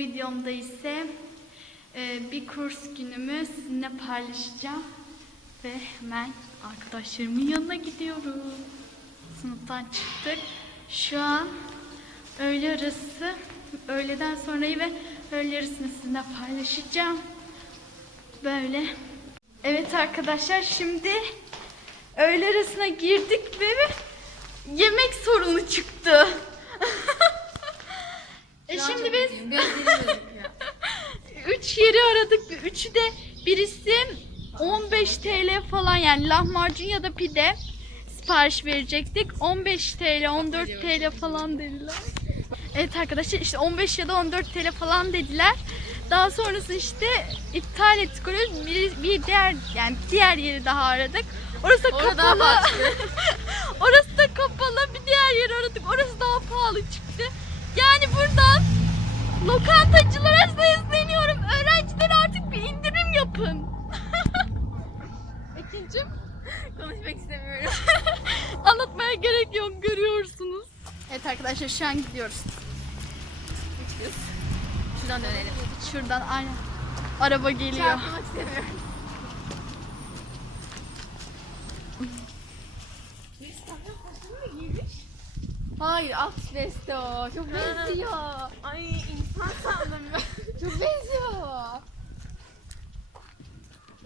videomda ise e, bir kurs günümü sizinle paylaşacağım. Ve hemen arkadaşlarımın yanına gidiyorum. Sınıftan çıktık. Şu an öğle arası, öğleden sonrayı ve öğle arasını sizinle paylaşacağım. Böyle. Evet arkadaşlar şimdi öğle arasına girdik ve yemek sorunu çıktı. E şimdi biz üç yeri aradık. Üçü de birisi 15 TL falan yani lahmacun ya da pide sipariş verecektik. 15 TL, 14 TL falan dediler. Evet arkadaşlar işte 15 ya da 14 TL falan dediler. Daha sonrası işte iptal ettik orayı. Bir, bir diğer yani diğer yeri daha aradık. Orası da kapalı. Orası da kapalı. Bir diğer yeri aradık. Orası daha pahalı çıktı. Yani buradan lokantacılara sesleniyorum. Öğrenciler artık bir indirim yapın. Ekincim konuşmak istemiyorum. Anlatmaya gerek yok görüyorsunuz. Evet arkadaşlar şu an gidiyoruz. Şuradan dönelim. Şuradan aynen. Araba geliyor. Çarpmak istemiyorum. Hayır alt veste o. Çok benziyor. Ay insan sandım ben. Çok benziyor.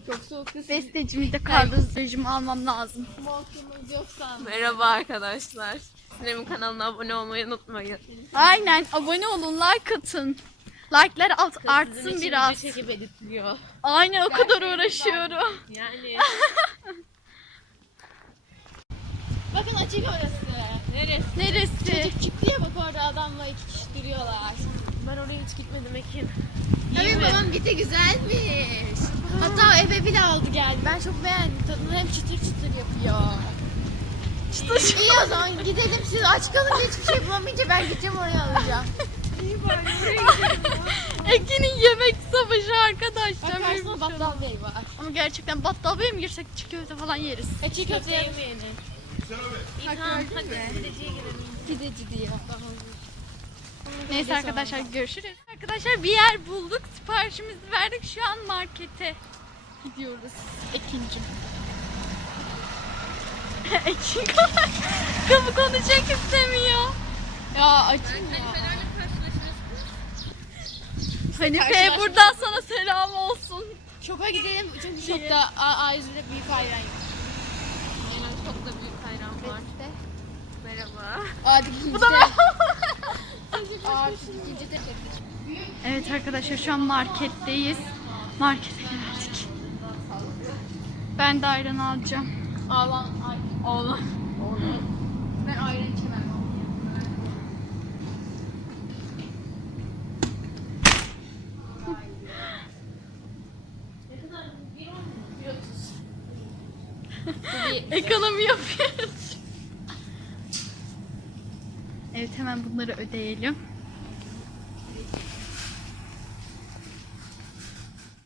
Çok soğuk kız. Bestecimi de kardeşimi almam lazım. Montumuz yok sandım. Merhaba arkadaşlar. Sinem'in kanalına abone olmayı unutmayın. Aynen abone olun like atın. Like'lar alt, artsın biraz. çekip editliyor. Aynen o kadar uğraşıyorum. Yani Bakın açık orası. Neresi? Neresi? Çocuk çıktı ya bak orada adamla iki kişi duruyorlar. Ben oraya hiç gitmedim Ekin. Evet babam gitti güzelmiş. Hatta eve bile aldı geldi. Ben çok beğendim. Tadını hem çıtır çıtır yapıyor. Çıtır. İyi o zaman gidelim siz aç kalınca hiçbir şey bulamayınca ben gideceğim oraya alacağım. Ekin'in yemek savaşı arkadaşlar. Bak bir karşısında battal bey var. Ama gerçekten battal beye mi girsek çiğ köfte falan yeriz. E çiğ köfte yemeyelim. İlhan hadi pideciye girelim. Pideci diye. Neyse arkadaşlar görüşürüz. Arkadaşlar bir yer bulduk. Siparişimizi verdik. Şu an markete gidiyoruz. Ekin'cim. Ekin kapı konuşacak istemiyor. Ya açayım ya. Hanife buradan sana selam olsun. Şoka gidelim çünkü şokta A- A101'de büyük ayran yok. Aynen çok da büyük var. Merhaba. Hadi ikinci Bu da Evet arkadaşlar şu an marketteyiz. Markete geldik. Ben de ayran alacağım. Ağlan. Ay. Oğlan. Ben ayran içemem. Ekonomi yapıyoruz. Evet hemen bunları ödeyelim.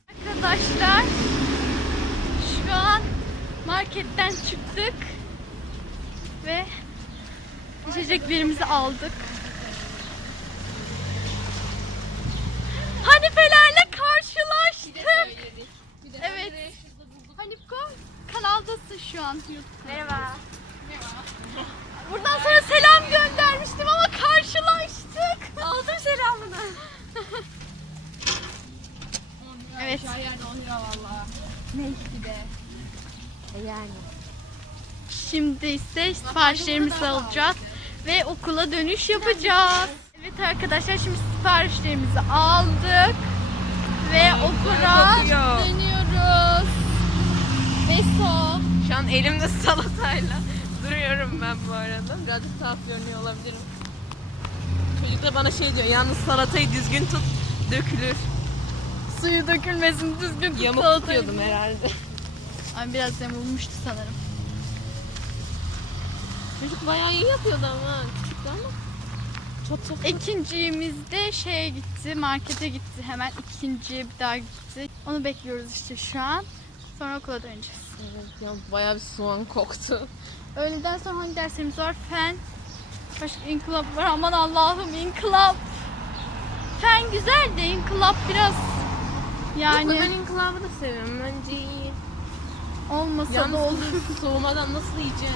Arkadaşlar şu an marketten çıktık ve içeceklerimizi aldık. Hanifelerle karşılaştık. Evet. Hanifko kanaldasın şu an YouTube'da. Merhaba. Buradan sonra selam göndermiştim ama karşılaştık. Aldım selamını. evet. Şu yerde 10 lira valla. Ne ikisi de. Yani. Şimdi ise siparişlerimizi alacağız ve okula dönüş yapacağız. Evet arkadaşlar şimdi siparişlerimizi aldık ve okula kokuyor. dönüyoruz. Beso. Şu an elimde salatayla duruyorum ben bu arada. Birazcık tuhaf görünüyor olabilirim. Çocuk da bana şey diyor, yalnız salatayı düzgün tut, dökülür. Suyu dökülmesin düzgün tut Yamuk salatayı. tutuyordum herhalde. Ay biraz yamulmuştu sanırım. Çocuk bayağı iyi yapıyordu ama küçüktü ama. Çok çok. İkincimizde şeye gitti, markete gitti hemen. ikinciye bir daha gitti. Onu bekliyoruz işte şu an. Sonra okula döneceğiz. Evet, ya bayağı bir soğan koktu. Öğleden sonra hangi derslerimiz var? Fen, Başka inkılap var. Aman Allah'ım inkılap. Fen güzel de inkılap biraz Yani... yani Ben inkılabı da seviyorum. Bence iyi. olmasa da Yalnız olur. soğumadan nasıl yiyeceğiz?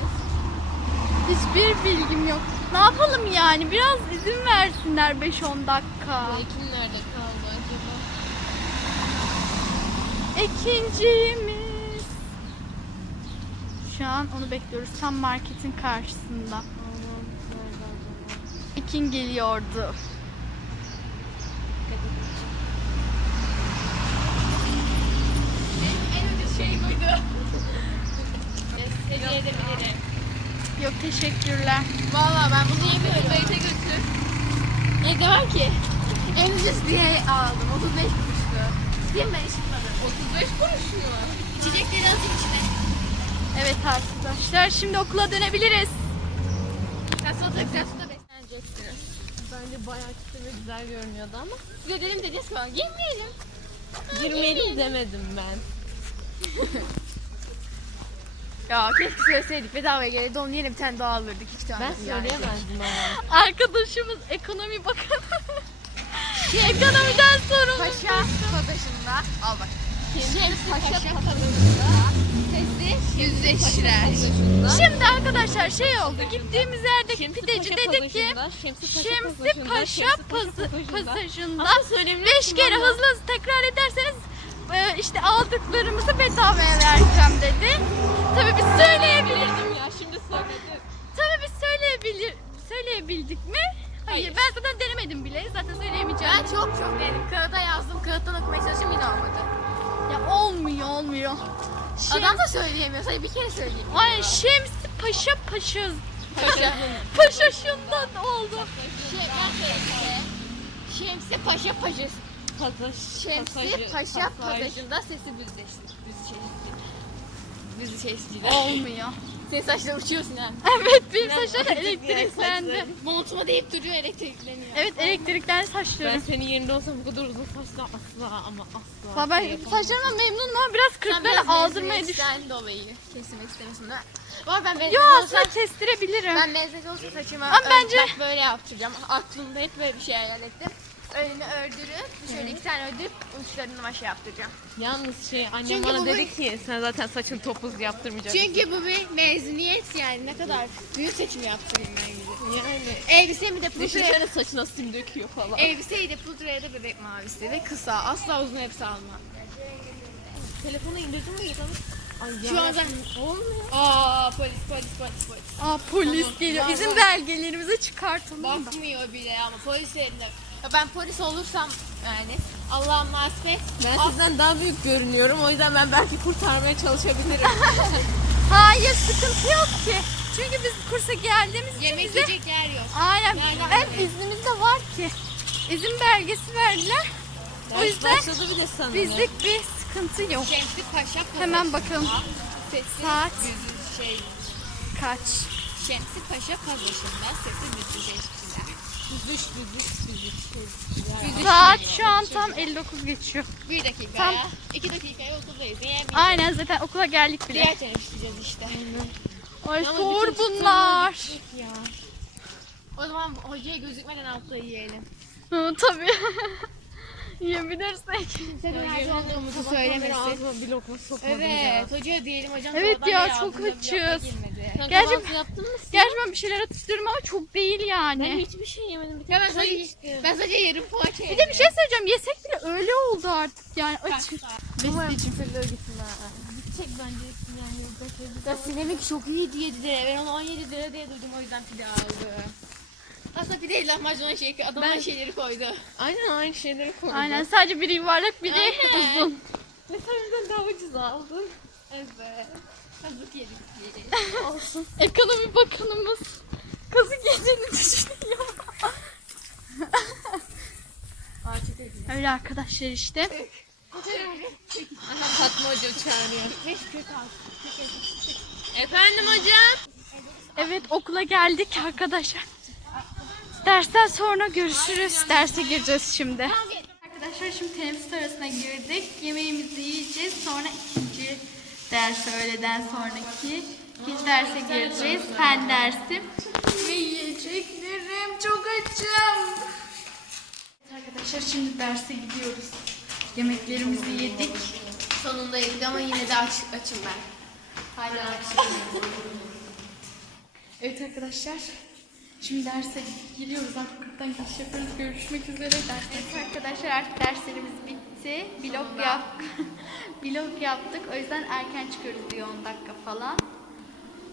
Hiçbir bilgim yok. Ne yapalım yani? Biraz izin versinler 5-10 dakika. Ekin nerede kaldı acaba? İkincimiz. Şu an onu bekliyoruz. Tam marketin karşısında. Ekin geliyordu. En önce şey buydu. Hediye edebilirim. Yok teşekkürler. Valla ben bunu yemiyorum. Beyte götür. Ne de var ki? En ucuz diye aldım. 35 kuruştu. Değil mi? Işıkmadım. 35 kuruş mu? İçecekleri atayım içine. Evet arkadaşlar şimdi okula dönebiliriz. Güzel suda besleneceksiniz. Bence bayağı küçük ve güzel görünüyordu ama. Size dedim dediniz ki girmeyelim. Girmeyelim demedim ben. Ya keşke söyleseydik bedavaya gelirdi onu yine bir tane daha alırdık iki tane. Ben söyleyemezdim ama. Arkadaşımız ekonomi bakanı. Ekonomiden sorumlu. Paşa pataşında al bak. Şemsi Paşa pataşında sesi yüzleştiler. Şimdi arkadaşlar şey oldu. Gittiğimiz yerdeki pideci dedi ki Şemsi Paşa pazı, pasajında Ama söylemini 5 kere hızlı hızlı tekrar ederseniz e, işte aldıklarımızı bedavaya vereceğim dedi. Tabii biz söyleyebilirdik. ya şimdi söyledim. Tabii biz söyleyebilir söyleyebildik mi? Hayır, Hayır. ben zaten denemedim bile. Zaten söyleyemeyeceğim. Ben çok çok denedim. Kağıda yazdım. Kağıttan okumaya çalıştım yine olmadı. Ya olmuyor olmuyor. Şems, Adam da söyleyemiyor. Sadece bir kere söyleyemiyor. Ay Şemsi Paşa Paşa Paşa. Paşa şundan oldu. Şey. Şemsi Paşa Paşa. Pasaj, Şemsi Paşa pasajında sesi büzleşti. Büzü çeşitli. Olmuyor. Senin saçlar uçuyorsun ha. Evet bir Biraz saçları azıcık elektriklendi. yani Montuma deyip duruyor elektrikleniyor. Evet elektriklendi Ben saçları. senin yerinde olsam bu kadar uzun saçla asla ama asla. Valla ben şey yapamam. saçlarımdan memnunum ama biraz Sen kırkları biraz aldırmaya düştüm. mezuniyetten dolayı kesmek istemiyorsun değil mi? Var ben mezun Yo olsam, aslında kestirebilirim. ben mezun olsam saçımı Ama ön- bence- bak böyle yaptıracağım. Aklımda hep böyle bir şey hayal ettim. Önünü ördürüp, şöyle iki tane ördürüp uçlarını maşa yaptıracağım. Yalnız şey annem Çünkü bana bu dedi bir- ki sen zaten saçın topuz yaptırmayacaksın. Çünkü bu bir mezuniyet yani ne kadar büyük seçim yaptırayım ben gibi. yani Elbisemi de pudraya, düşünsene saçına sim döküyor falan. elbiseyi de pudraya da bebek mavisi ve kısa. Asla uzun hepsi alma. Telefonu indirdim mi yıkanır? Ay Şu an olmuyor. Aa polis polis polis polis. Aa polis Tamam, geliyor. var. belgelerimizi çıkartalım da. Bakmıyor bile ama polis elinde. Ya ben polis olursam yani Allah'ım nasip et. Ben sizden daha büyük görünüyorum o yüzden ben belki kurtarmaya çalışabilirim. Hayır sıkıntı yok ki. Çünkü biz kursa geldiğimiz için Yemek bize... yiyecek yer yok. Aynen. Yani Evet evet. iznimiz de var ki. İzin belgesi verdiler. O Ders yüzden başladı bir de sanırım. bizlik bir sıkıntı yok. Şemsi Paşa Hemen bakalım. Sesi Saat. düzü şey. Kaç? Şemsi Paşa Paşası'nda sesi seçtiler. Düzüş düzüş düzüş. Saat şu an tam 59 geçiyor. Bir dakikaya, Tam- iki dakikaya okuldayız. Diye bir Aynen zaten okula geldik bile. diğer teneffüseceğiz işte. Ay Ama zor bütün bunlar. Ya. O zaman hocaya gözükmeden altta yiyelim. Hı, tabii. Yiyebilirsek. Sen nerede olduğumuzu söylemesin. Bir lokma sokmadım Evet, hocaya diyelim hocam. Evet sonradan ya, yer çok bir lokma açız. girmedi. Sen Gerçi- kahvaltı yaptın mı sen? Gerçi ben bir şeyler atıştırıyorum ama çok değil Ben yani. hiçbir şey yemedim. Bir Ya ben çay sadece, içtim. ben sadece yarım poğaça Bir de bir şey söyleyeceğim. Yesek bile öyle oldu artık yani ha. Gidecek bence yani. Bekle Ya çok iyi diye dediler. Ben onu 17 lira diye duydum o yüzden pide aldı. Aslında pide değil lahmacun şey adam Ben- şeyleri koydu. Aynen aynı şeyleri koydum. Aynen sadece biri yuvarlak biri Aynen. uzun. Ve sen bizden daha ucuz aldın. Evet. Kazık yedik diye. Olsun. Ekonomi bakanımız kazık yediğini düşünüyor. Öyle arkadaşlar işte. Aha Fatma Hoca çağırıyor. Efendim hocam? Evet okula geldik arkadaşlar. Dersten sonra görüşürüz. Derse gireceğiz şimdi. Arkadaşlar şimdi teneffüs arasına girdik. Yemeğimizi yiyeceğiz. Sonra ders öğleden sonraki ikinci derse gireceğiz. Fen dersim. Ve yiyeceklerim çok açım. Arkadaşlar şimdi derse gidiyoruz. Yemeklerimizi yedik. Sonunda yedik ama yine de aç, açım ben. Hala açım. evet arkadaşlar. Şimdi derse giriyoruz artık 40'tan geçiş yaparız. Görüşmek üzere. Evet arkadaşlar artık derslerimiz bitti. Blog yap Blog yaptık. O yüzden erken çıkıyoruz bir 10 dakika falan.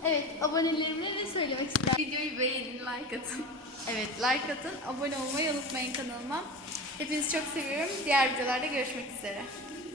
Evet abonelerimle ne söylemek ister? Videoyu beğenin, like atın. Evet like atın. Abone olmayı unutmayın kanalıma. Hepinizi çok seviyorum. Diğer videolarda görüşmek üzere.